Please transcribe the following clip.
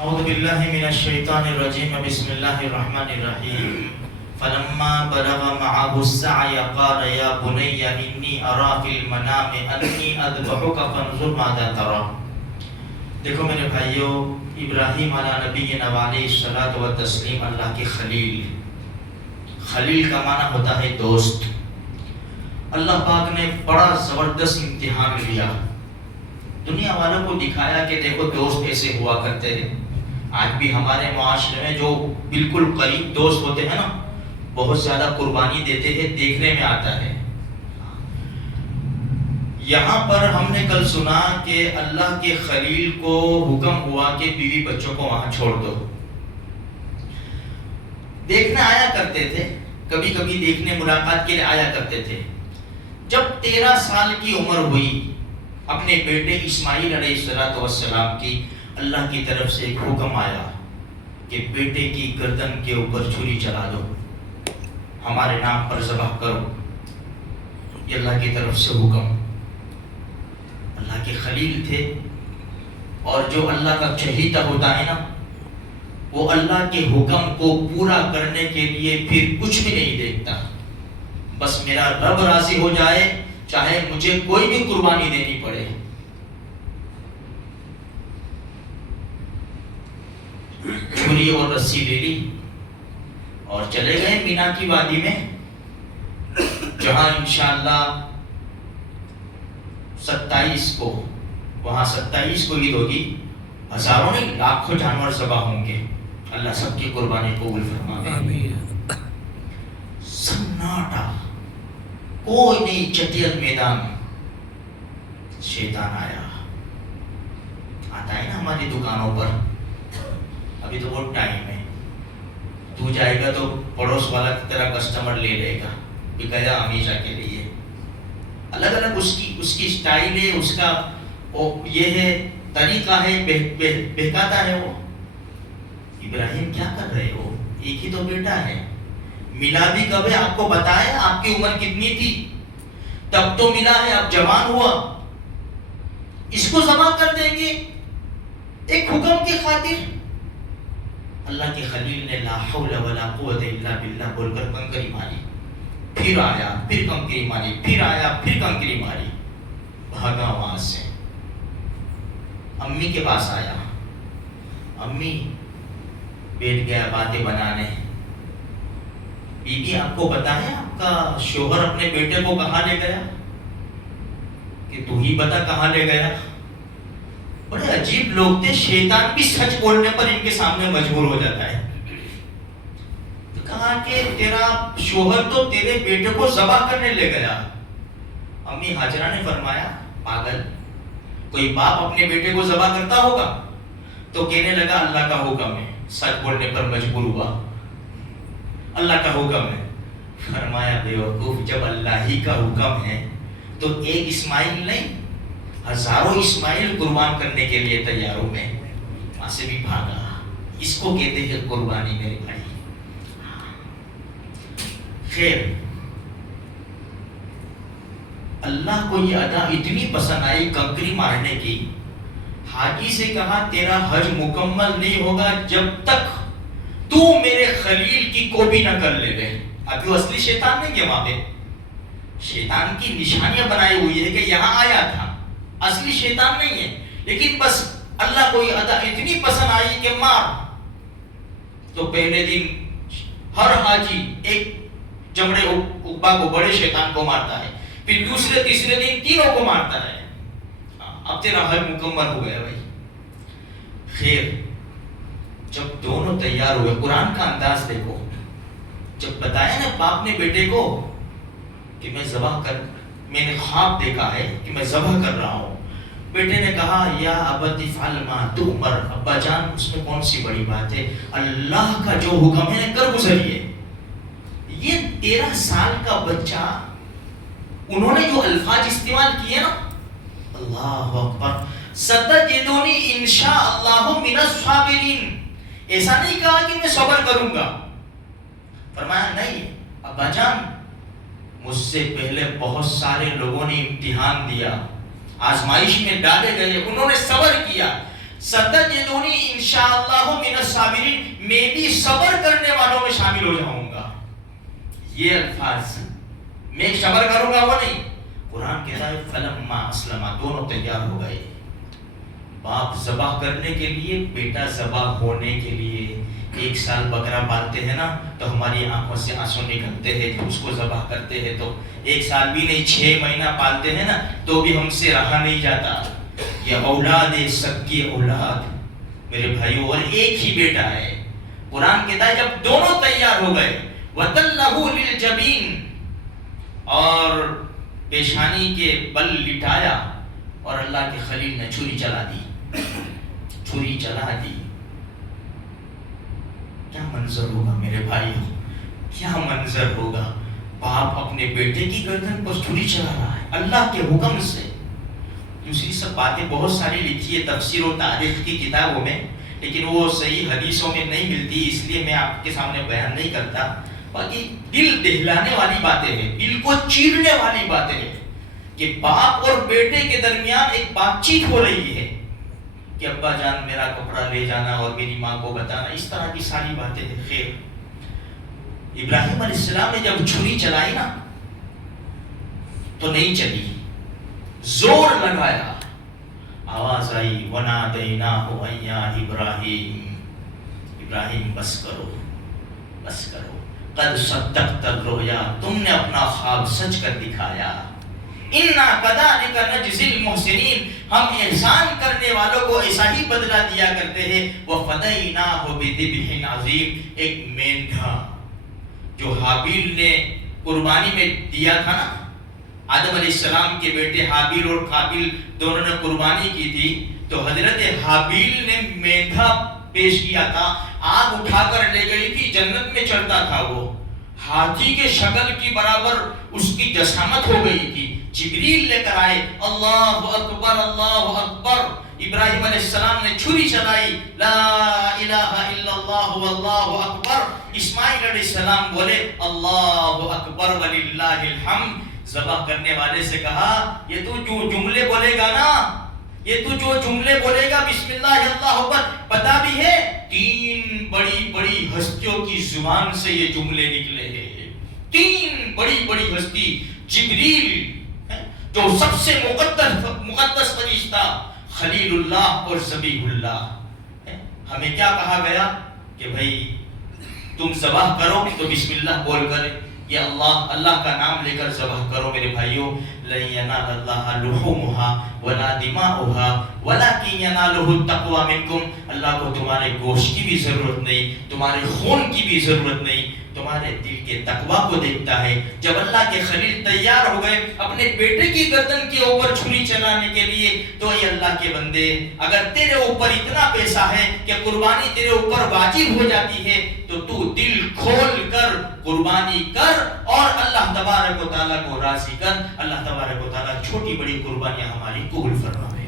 اعوذ باللہ من الشیطان الرجیم بسم اللہ الرحمن الرحیم فلما بلغ معه السعي قال يا بني إني أرى في المنام أني أذبحك فانظر ماذا ترى. دیکھو میرے بھائیو، ابراہیم علیہ نبینا علیہ الصلوۃ والتسلیم اللہ کے خلیل. خلیل کا معنی ہوتا ہے دوست. اللہ پاک نے بڑا زبردست امتحان لیا، دنیا والوں کو دکھایا کہ دیکھو دوست ایسے ہوا کرتے ہیں. آج بھی ہمارے معاشرے میں جو بالکل قریب دوست ہوتے ہیں نا، بہت زیادہ قربانی دیتے ہیں، دیکھنے میں آتا ہے. یہاں پر ہم نے کل سنا کہ اللہ کے خلیل کو حکم ہوا کہ بیوی بچوں کو وہاں چھوڑ دو. دیکھنے آیا کرتے تھے، کبھی کبھی دیکھنے ملاقات کے لیے آیا کرتے تھے. جب 13 سال کی عمر ہوئی، اپنے بیٹے اسماعیل علیہ السلام کی اللہ کی طرف سے ایک حکم آیا کہ بیٹے کی گردن کے اوپر چھری چلا دو، ہمارے نام پر ذبح کرو. یہ اللہ کی طرف سے حکم. اللہ کے خلیل تھے، اور جو اللہ کا چہیتا ہوتا ہے نا، وہ اللہ کے حکم کو پورا کرنے کے لیے پھر کچھ بھی نہیں دیکھتا. بس میرا رب راضی ہو جائے، چاہے مجھے کوئی بھی قربانی دینی پڑے. چھری اور رسی لے لی اور چلے گئے مینا کی وادی میں، جہاں انشاءاللہ 27 کو عید ہوگی. ہزاروں نہیں لاکھوں جانور ذبح ہوں گے. اللہ سب کی قربانی قبول فرمائے. سناٹا، کوئی نہیں، چٹیل میدان. شیطان آتا ہے نا ہماری دکانوں پر. ابھی تو بہت ٹائم ہے، تو جائے گا تو پڑوس والا تیرا کسٹمر لے لے گا، بقاعدہ ہمیشہ کے لیے. الگ الگ اس کی سٹائل ہے، اس کا یہ ہے، طریقہ ہے، بہکاتا ہے وہ. ابراہیم کیا کر رہے ہو؟ ایک ہی تو بیٹا ہے. ملا بھی کب ہے آپ کو بتایا؟ آپ کی عمر کتنی تھی تب تو ملا ہے، اب جوان ہوا، اس کو ذبح کر دیں گے ایک حکم کی خاطر. اللہ کے خلیل نے لا حول ولا قوت الا باللہ بول کر کنکری ماری. پھر آیا، پھر کنکری ماری، پھر آیا، پھر کنکری ماری. بھاگا وہاں سے، امی کے پاس آیا. امی بیٹھ گیا باتیں بنانے. بیوی آپ کو پتا ہے آپ کا شوہر اپنے بیٹے کو کہاں لے گیا؟ کہ تو ہی بتا کہاں لے گیا. بڑے عجیب لوگ تھے، شیطان بھی سچ بولنے پر ان کے سامنے مجبور ہو جاتا ہے. تو کہا کہ تیرا شوہر تو تیرے بیٹے کو ذبح کرنے لے گیا. امی ہاجرہ نے فرمایا پاگل، کوئی باپ اپنے بیٹے کو ذبح کرتا ہوگا؟ تو کہنے لگا اللہ کا حکم ہے. سچ بولنے پر مجبور ہوا، اللہ کا حکم ہے. فرمایا بیوقوف، جب اللہ ہی کا حکم ہے تو ایک اسماعیل نہیں، ہزاروں اسماعیل قربان کرنے کے لیے تیار ہو گئے. وہاں سے بھی بھاگا. اس کو کہتے ہیں قربانی میرے بھائی. خیر، اللہ کو یہ ادا اتنی پسند آئی کنکری مارنے کی. حاجی سے کہا تیرا حج مکمل نہیں ہوگا جب تک تو میرے خلیل کی کاپی نہ کر لے گئے. ابھی وہ اصلی شیطان نہیں ہے، وہاں پہ شیطان کی نشانیاں بنائی ہوئی ہے کہ یہاں آیا تھا، اصلی شیطان نہیں ہے. لیکن بس اللہ کو یہ ادا اتنی پسند آئی کہ مار. تو پہلے دن ہر حاجی ایک جمڑے عقبہ کو، بڑے شیطان کو مارتا ہے، پھر دوسرے تیسرے دن تینوں کو مارتا ہے. اب تیرا حج مکمل ہو گیا بھائی. خیر، جب دونوں تیار ہوئے، قرآن کا انداز دیکھو. جب بتایا نا باپ نے بیٹے کو کہ میں نے خواب دیکھا ہے کہ میں ذبح کر رہا ہوں. بیٹے نے کہا یا ابت افعل ما تؤمر. ابا جان اس میں کون سی بڑی بات ہے، اللہ کا جو حکم ہے کر گزریے. یہ 13 سال کا بچہ، انہوں نے جو الفاظ استعمال کیے نا، اللہ اکبر، ستجدونی انشاءاللہ من الصابرین. ایسا نہیں کہا کہ میں صبر کروں گا. فرمایا نہیں ابا جان، مجھ سے پہلے بہت سارے لوگوں نے امتحان دیا، آزمائش میں ڈالے گئے، انہوں نے صبر کیا. ستجدونی انشاءاللہ من الصابرین، میں بھی صبر کرنے والوں میں شامل ہو جاؤں گا. یہ الفاظ میں صبر کروں گا وہ نہیں. قرآن کہتا ہے فلما اسلما، دونوں تیار ہو گئے. باپ ذبح کرنے کے لیے، بیٹا ذبح ہونے کے لیے. 1 سال بکرا پالتے ہیں نا تو ہماری آنکھوں سے آنسو نکلتے ہیں کہ اس کو ذبح کرتے ہیں. تو 1 سال بھی نہیں 6 مہینہ پالتے ہیں نا تو بھی ہم سے رہا نہیں جاتا. یہ اولاد ہے، سب کی اولاد میرے بھائیوں، اور ایک ہی بیٹا ہے. قرآن کہتا ہے جب دونوں تیار ہو گئے وَتَلَّهُ لِلْجَبِينِ، اور پیشانی کے بل لٹایا اور اللہ کے خلیل نے چھری چلا دی. چھری چلا دی. کیا منظر ہوگا میرے بھائیوں، کیا منظر ہوگا. باپ اپنے بیٹے کی گردن پر چھری چلا رہا ہے اللہ کے حکم سے. دوسری سب باتیں بہت ساری لکھی ہے تفسیر و تاریخ کی کتابوں میں، لیکن وہ صحیح حدیثوں میں نہیں ملتی، اس لیے میں آپ کے سامنے بیان نہیں کرتا. باقی دل دہلانے والی باتیں ہیں، دل کو چیرنے والی باتیں ہیں کہ باپ اور بیٹے کے درمیان ایک بات چیت ہو رہی ہے کہ ابا جان میرا کپڑا لے جانا اور میری ماں کو بتانا. اس طرح کی ساری باتیں ہیں. خیر، ابراہیم علیہ السلام نے جب چھری چلائی نا تو نہیں چلی، زور لگایا، آواز آئی وَنَادَيْنَاهُ أَن يَا إِبْرَاهِيمُ، ابراہیم بس کرو، بس کرو، قد صدقت الرؤیا، تم نے اپنا خواب سچ کر دکھایا. اِنَّا كَذَلِكَ نَجْزِي الْمُحْسِنِينَ، ہم احسان کرنے والوں کو ایسا ہی بدلہ دیا کرتے ہیں. وَفَدَيْنَاهُ بِذِبْحٍ عَظِيمٍ، ایک مینڈھا جو حابیل نے قربانی میں دیا تھا نا، آدم علیہ السلام کے بیٹے حابیل اور قابیل دونوں نے قربانی کی تھی، تو حضرت حابیل نے مینڈھا پیش کیا تھا. آگ اٹھا کر لے گئی تھی، جنت میں چڑھتا تھا، وہ ہاتھی کے شکل کی برابر اس کی جسامت ہو گئی تھی. جبریل لے کر آئے، اللہ اکبر اللہ اکبر. ابراہیم علیہ السلام نے چھری چلائی، لا الہ الا اللہ واللہ اکبر. اسماعیل علیہ السلام بولے اللہ اکبر وللہ الحمد. ذبح کرنے والے سے کہا یہ تو جو جملے بولے گا نا، یہ تو جو جملے بولے گا بسم اللہ اللہ اکبر، پتا بھی ہے 3 بڑی بڑی ہستیوں کی زبان سے یہ جملے نکلے ہیں. 3 بڑی بڑی ہستی، جبریل جو سب سے مقدس فرشتہ، خلیل اللہ اور ذبیح اللہ. ہمیں کیا کہا گیا کہ بھائی تم ذبح کرو تو بسم اللہ بول کر، یہ اللہ کا نام لے کر ذبح کرو. میرے بھائیوں، لن ينال الله لحومها ولا دماؤها ولكن يناله التقوى منكم. اللہ کو تمہارے گوشت کی بھی ضرورت نہیں، تمہارے خون کی بھی ضرورت نہیں، تمہارے دل کے تقوی کو دیکھتا ہے. جب اللہ کے خلیل تیار ہو گئے اپنے بیٹے کی گردن کے اوپر چھری چلانے کے لیے، تو اے اللہ کے بندے، اگر تیرے اوپر اتنا پیسہ ہے کہ قربانی تیرے اوپر واجب ہو جاتی ہے تو تو دل کھول کر قربانی کر اور اللہ تبارک و تعالیٰ کو راضی کر. اللہ تبارک و تعالیٰ چھوٹی بڑی قربانیاں ہماری قبول فرمائے.